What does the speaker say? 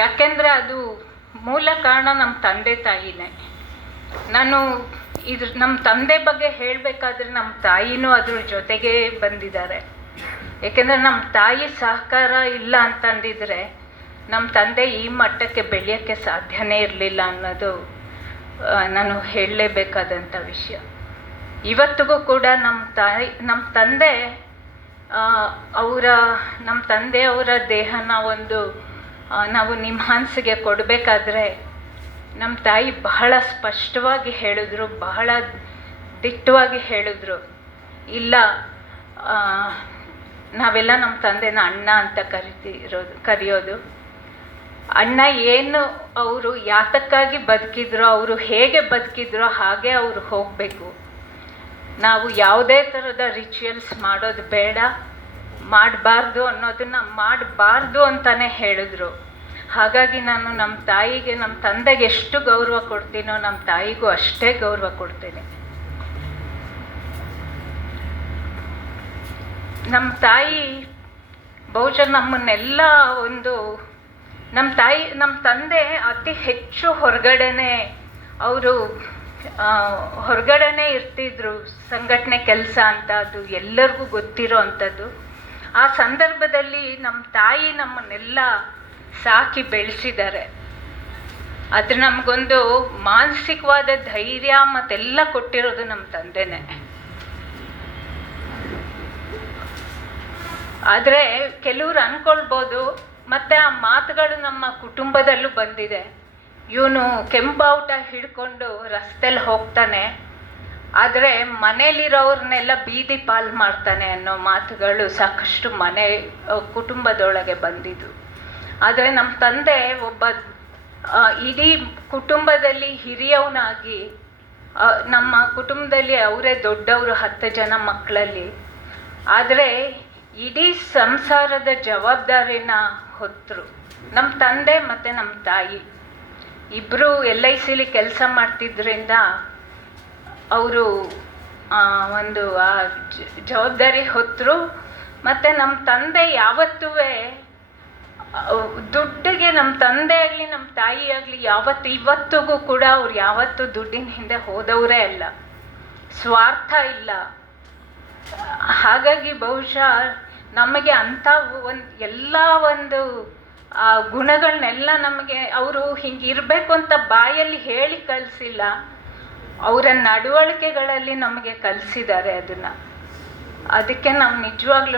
ಯಾಕೆಂದರೆ ಅದು ಮೂಲ ಕಾರಣ ನಮ್ಮ ತಂದೆ ತಾಯಿನೇ. ನಾನು ನಮ್ಮ ತಂದೆ ಬಗ್ಗೆ ಹೇಳಬೇಕಾದ್ರೆ ನಮ್ಮ ತಾಯಿನೂ ಅದ್ರ ಜೊತೆಗೇ ಬಂದಿದ್ದಾರೆ. ಏಕೆಂದರೆ ನಮ್ಮ ತಾಯಿ ಸಹಕಾರ ಇಲ್ಲ ಅಂತಂದಿದ್ರೆ ನಮ್ಮ ತಂದೆ ಈ ಮಟ್ಟಕ್ಕೆ ಬೆಳೆಯೋಕ್ಕೆ ಸಾಧ್ಯನೇ ಇರಲಿಲ್ಲ ಅನ್ನೋದು ನಾನು ಹೇಳಲೇಬೇಕಾದಂಥ ವಿಷಯ. ಇವತ್ತಿಗೂ ಕೂಡ ನಮ್ಮ ತಂದೆಯವರ ದೇಹನ ನಾವು ನಿಮ್ಹಾನ್ಸಿಗೆ ಕೊಡಬೇಕಾದ್ರೆ ನಮ್ಮ ತಾಯಿ ಬಹಳ ಸ್ಪಷ್ಟವಾಗಿ ಹೇಳಿದ್ರು, ಬಹಳ ದಿಟ್ಟವಾಗಿ ಹೇಳಿದ್ರು, ಇಲ್ಲ ನಾವೆಲ್ಲ ನಮ್ಮ ತಂದೆನ ಅಣ್ಣ ಅಂತ ಕರೆಯೋದು. ಅಣ್ಣ ಏನು ಅವರು ಯಾತಕ್ಕಾಗಿ ಬದುಕಿದ್ರೋ, ಅವರು ಹೇಗೆ ಬದುಕಿದ್ರೋ ಹಾಗೆ ಅವರು ಹೋಗಬೇಕು. ನಾವು ಯಾವುದೇ ಥರದ ರಿಚುವಲ್ಸ್ ಮಾಡೋದು ಬೇಡ, ಮಾಡಬಾರ್ದು ಅನ್ನೋದನ್ನು ಮಾಡಬಾರ್ದು ಅಂತಲೇ ಹೇಳಿದ್ರು. ಹಾಗಾಗಿ ನಾನು ನಮ್ಮ ತಂದೆಗೆ ಎಷ್ಟು ಗೌರವ ಕೊಡ್ತೀನೋ ನಮ್ಮ ತಾಯಿಗೂ ಅಷ್ಟೇ ಗೌರವ ಕೊಡ್ತೀನಿ. ನಮ್ಮ ತಾಯಿ ಬಹುಶಃ ನಮ್ಮನ್ನೆಲ್ಲ ನಮ್ಮ ತಂದೆ ಅತಿ ಹೆಚ್ಚು ಹೊರಗಡೆನೇ ಇರ್ತಿದ್ರು. ಸಂಘಟನೆ ಕೆಲಸ ಅಂತ ಅದು ಎಲ್ಲರಿಗೂ ಗೊತ್ತಿರೋ ಅಂಥದ್ದು. ಆ ಸಂದರ್ಭದಲ್ಲಿ ನಮ್ಮ ತಾಯಿ ನಮ್ಮನ್ನೆಲ್ಲ ಸಾಕಿ ಬೆಳೆಸಿದ್ದಾರೆ. ಅದು ನಮಗೊಂದು ಮಾನಸಿಕವಾದ ಧೈರ್ಯ ಮತ್ತೆಲ್ಲ ಕೊಟ್ಟಿರೋದು ನಮ್ಮ ತಂದೆನೇ. ಆದರೆ ಕೆಲವ್ರು ಅಂದ್ಕೊಳ್ಬೋದು, ಮತ್ತು ಆ ಮಾತುಗಳು ನಮ್ಮ ಕುಟುಂಬದಲ್ಲೂ ಬಂದಿದೆ, ಇವನು ಕೆಂಬಾವುಟ ಹಿಡ್ಕೊಂಡು ರಸ್ತೆಯಲ್ಲಿ ಹೋಗ್ತಾನೆ, ಆದರೆ ಮನೇಲಿರೋರನ್ನೆಲ್ಲ ಬೀದಿ ಪಾಲು ಮಾಡ್ತಾನೆ ಅನ್ನೋ ಮಾತುಗಳು ಸಾಕಷ್ಟು ಕುಟುಂಬದೊಳಗೆ ಬಂದಿದ್ದು. ಆದರೆ ನಮ್ಮ ತಂದೆ ಒಬ್ಬ ಇಡೀ ಕುಟುಂಬದಲ್ಲಿ ಹಿರಿಯವನಾಗಿ, ನಮ್ಮ ಕುಟುಂಬದಲ್ಲಿ ಅವರೇ ದೊಡ್ಡವರು 10 ಜನ ಮಕ್ಕಳಲ್ಲಿ, ಆದರೆ ಇಡೀ ಸಂಸಾರದ ಜವಾಬ್ದಾರಿನ ಹೊತ್ತರು. ನಮ್ಮ ತಂದೆ ಮತ್ತು ನಮ್ಮ ತಾಯಿ ಇಬ್ಬರು LICಲಿ ಕೆಲಸ ಮಾಡ್ತಿದ್ದರಿಂದ ಅವರು ಒಂದು ಆ ಜವಾಬ್ದಾರಿ ಹೊತ್ತರು. ಮತ್ತು ನಮ್ಮ ತಂದೆ ಯಾವತ್ತೂ ದುಡ್ಡಿಗೆ, ನಮ್ಮ ತಂದೆ ಆಗಲಿ ನಮ್ಮ ತಾಯಿ ಆಗಲಿ ಇವತ್ತಿಗೂ ಕೂಡ ಅವ್ರು ಯಾವತ್ತೂ ದುಡ್ಡಿನ ಹಿಂದೆ ಹೋದವರೇ ಅಲ್ಲ, ಸ್ವಾರ್ಥ ಇಲ್ಲ. ಹಾಗಾಗಿ ಬಹುಶಃ ನಮಗೆ ಅಂಥ ಎಲ್ಲ ಗುಣಗಳನ್ನೆಲ್ಲ ನಮಗೆ ಅವರು ಹಿಂಗಿರಬೇಕು ಅಂತ ಬಾಯಲ್ಲಿ ಹೇಳಿ ಕಲಿಸಿಲ್ಲ, ಅವರ ನಡವಳಿಕೆಗಳಲ್ಲಿ ನಮಗೆ ಕಲಿಸಿದ್ದಾರೆ ಅದನ್ನು. ಅದಕ್ಕೆ ನಾವು ನಿಜವಾಗ್ಲೂ